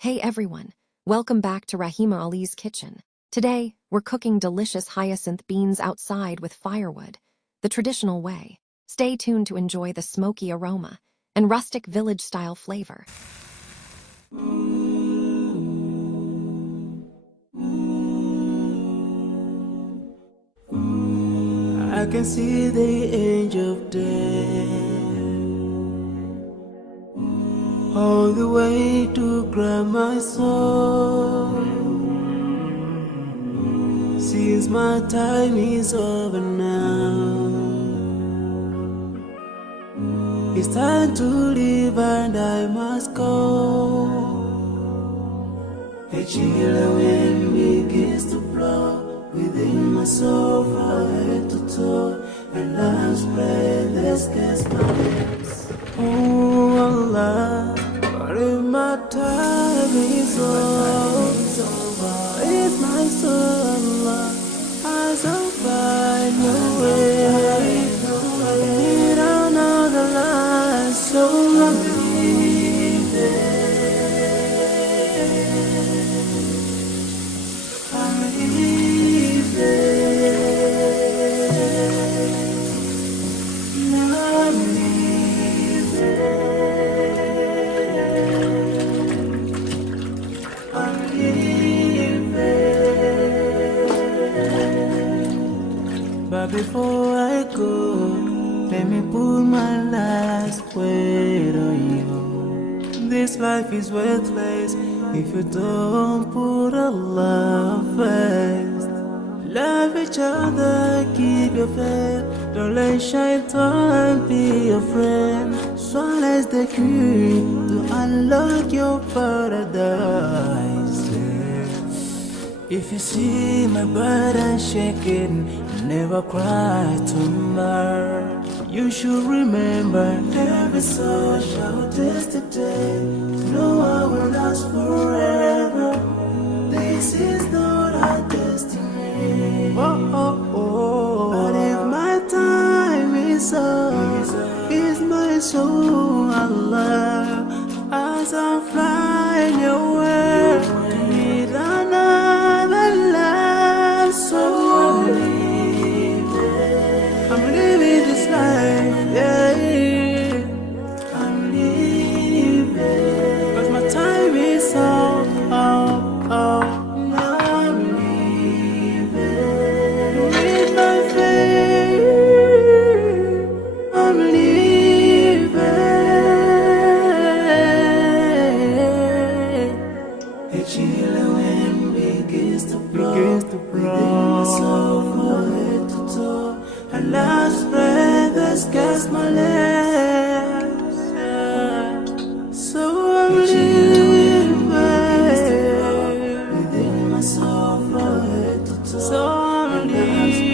Hey everyone, welcome back to Rahima Ali's kitchen. Today, we're cooking delicious hyacinth beans outside with firewood, the traditional way. Stay tuned to enjoy the smoky aroma and rustic village-style flavor. I can see the angel of death all the way to grab my soul. Since my time is over now, it's time to leave and I must go. A chilly wind begins to blow within my soul from head to toe, and I'm spread that scares my lips. Oh Allah, but if my time is over, it's my soul, Allah, as I'll find your way. I need another life, so I'm leaving. I'm leaving. I'm leaving. I'm leaving. But before I go, let me put my last word on you. This life is worthless if you don't put Allah first. Love each other, keep your faith. Don't let shaitan be your friend. Swallow the key to unlock your paradise. If you see my burden shaking, never cry tomorrow. You should remember every soul shall taste the day. No one will last forever. This is not our destiny. Oh, oh, oh. But if my time is up, is my soul, Allah, as I'm flying away, need another life, so I'm living this life, yeah. I'm leaving, 'cause my time is up, Now I'm leaving, with my faith, I'm leaving. A chilly wind begins to blow, within my soul from head to toe. And last breath that scares my lips. So I'm leaving within my soul from head to toe. So I'm leaving.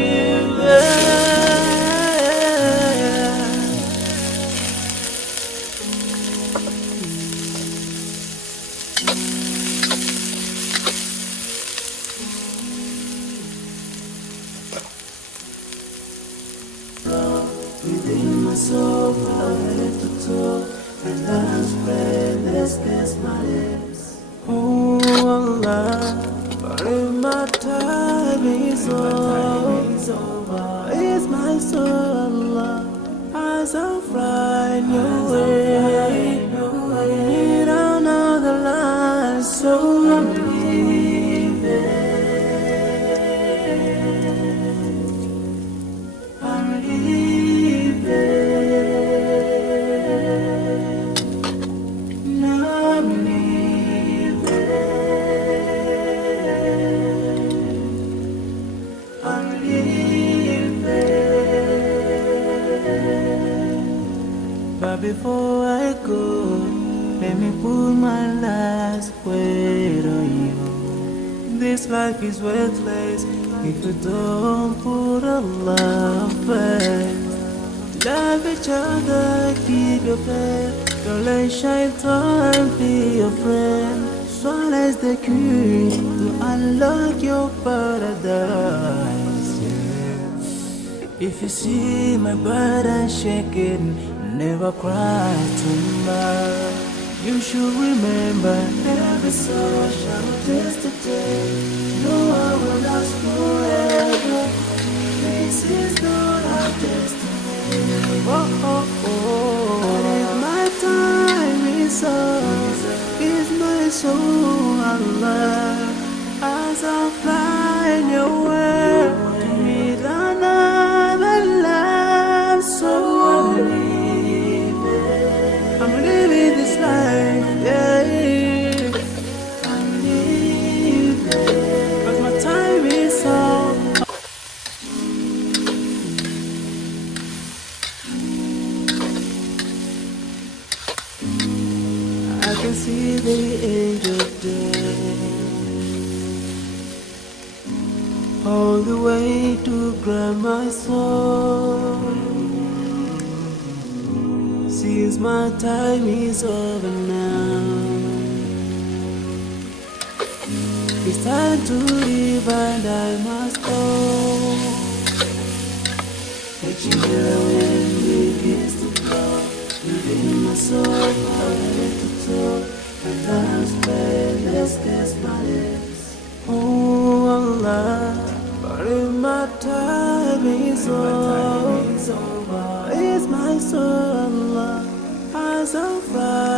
Within my soul, from head to toe, and last breath that scares my lips. Oh Allah, but if my time is over, it's my soul, Allah, as I'll find your way. I need another life, so I'm leaving. I'm leaving. I'm leaving. I'm leaving. But before I go, let me put my last word on you. This life is worthless if you don't put Allah first. Love each other, keep your faith. Don't let shaitan be your friend. Swallow the key to unlock your paradise. If you see my burden shaking, never cry tomorrow. You should remember every sorrow shall taste today. No, I will last forever. This is not our destiny. Oh, oh, oh. And if my time is up, is my soul Allah, as I fly away to meet another love. So I'm living this life, yeah. I'm living, 'cause my time is up. I can see the angel day, all the way to grab my soul. Since my time is over now, it's time to leave and I must go. The children begins to blow within my soul. I let to talk and time's pain, let's kiss my lips. Oh Allah, but if my time is over, it's my soul Allah, as I fly